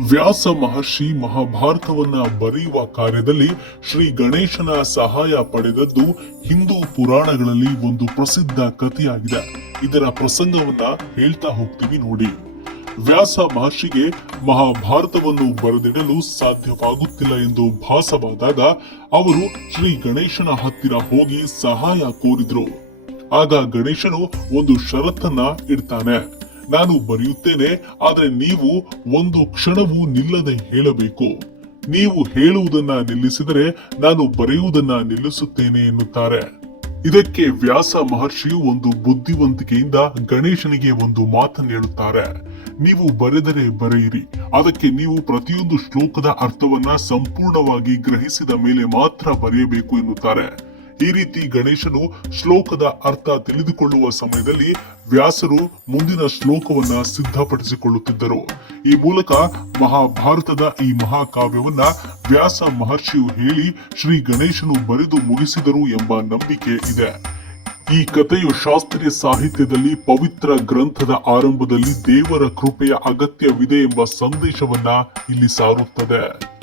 ವ್ಯಾಸ ಮಹರ್ಷಿ ಮಹಾಭಾರತವನ್ನ ಬರೆಯುವ ಕಾರ್ಯದಲ್ಲಿ ಶ್ರೀ ಗಣೇಶನ ಸಹಾಯ ಪಡೆದದ್ದು ಹಿಂದೂ ಪುರಾಣಗಳಲ್ಲಿ ಒಂದು ಪ್ರಸಿದ್ಧ ಕಥೆಯಾಗಿದೆ. ಇದರ ಪ್ರಸಂಗವನ್ನ ಹೇಳ್ತಾ ಹೋಗ್ತೀವಿ ನೋಡಿ. ವ್ಯಾಸ ಮಹರ್ಷಿಗೆ ಮಹಾಭಾರತವನ್ನು ಬರೆದಿಡಲು ಸಾಧ್ಯವಾಗುತ್ತಿಲ್ಲ ಎಂದು ಭಾಸವಾದಾಗ ಅವರು ಶ್ರೀ ಗಣೇಶನ ಹತ್ತಿರ ಹೋಗಿ ಸಹಾಯ ಕೋರಿದ್ರು. ಆಗ ಗಣೇಶನು ಒಂದು ಷರತ್ತನ್ನ ಇಡ್ತಾನೆ. ನಾನು ಬರೆಯುತ್ತೇನೆ, ಆದರೆ ನೀವು ಒಂದು ಕ್ಷಣವೂ ನಿಲ್ಲದೆ ಹೇಳಬೇಕು. ನೀವು ಹೇಳುವುದನ್ನ ನಿಲ್ಲಿಸಿದರೆ ನಾನು ಬರೆಯುವುದನ್ನ ನಿಲ್ಲಿಸುತ್ತೇನೆ ಎನ್ನುತ್ತಾರೆ. ಇದಕ್ಕೆ ವ್ಯಾಸ ಮಹರ್ಷಿಯು ಒಂದು ಬುದ್ಧಿವಂತಿಕೆಯಿಂದ ಗಣೇಶನಿಗೆ ಒಂದು ಮಾತನ್ನು ಹೇಳುತ್ತಾರೆ. ನೀವು ಬರೆದರೆ ಬರೆಯಿರಿ, ಅದಕ್ಕೆ ನೀವು ಪ್ರತಿಯೊಂದು ಶ್ಲೋಕದ ಅರ್ಥವನ್ನ ಸಂಪೂರ್ಣವಾಗಿ ಗ್ರಹಿಸಿದ ಮೇಲೆ ಮಾತ್ರ ಬರೆಯಬೇಕು ಎನ್ನುತ್ತಾರೆ. ಈ ರೀತಿ ಗಣೇಶನು ಶ್ಲೋಕದ ಅರ್ಥ ತಿಳಿದುಕೊಳ್ಳುವ ಸಮಯದಲ್ಲಿ ವ್ಯಾಸರು ಮುಂದಿನ ಶ್ಲೋಕವನ್ನ ಸಿದ್ಧಪಡಿಸಿಕೊಳ್ಳುತ್ತಿದ್ದರು. ಈ ಮೂಲಕ ಮಹಾಭಾರತದ ಈ ಮಹಾಕಾವ್ಯವನ್ನ ವ್ಯಾಸ ಮಹರ್ಷಿಯು ಹೇಳಿ ಶ್ರೀ ಗಣೇಶನು ಬರೆದು ಮುಗಿಸಿದರು ಎಂಬ ನಂಬಿಕೆ ಇದೆ. ಈ ಕಥೆಯು ಶಾಸ್ತ್ರೀಯ ಸಾಹಿತ್ಯದಲ್ಲಿ ಪವಿತ್ರ ಗ್ರಂಥದ ಆರಂಭದಲ್ಲಿ ದೇವರ ಕೃಪೆಯ ಅಗತ್ಯವಿದೆ ಎಂಬ ಸಂದೇಶವನ್ನ ಇಲ್ಲಿ ಸಾರುತ್ತದೆ.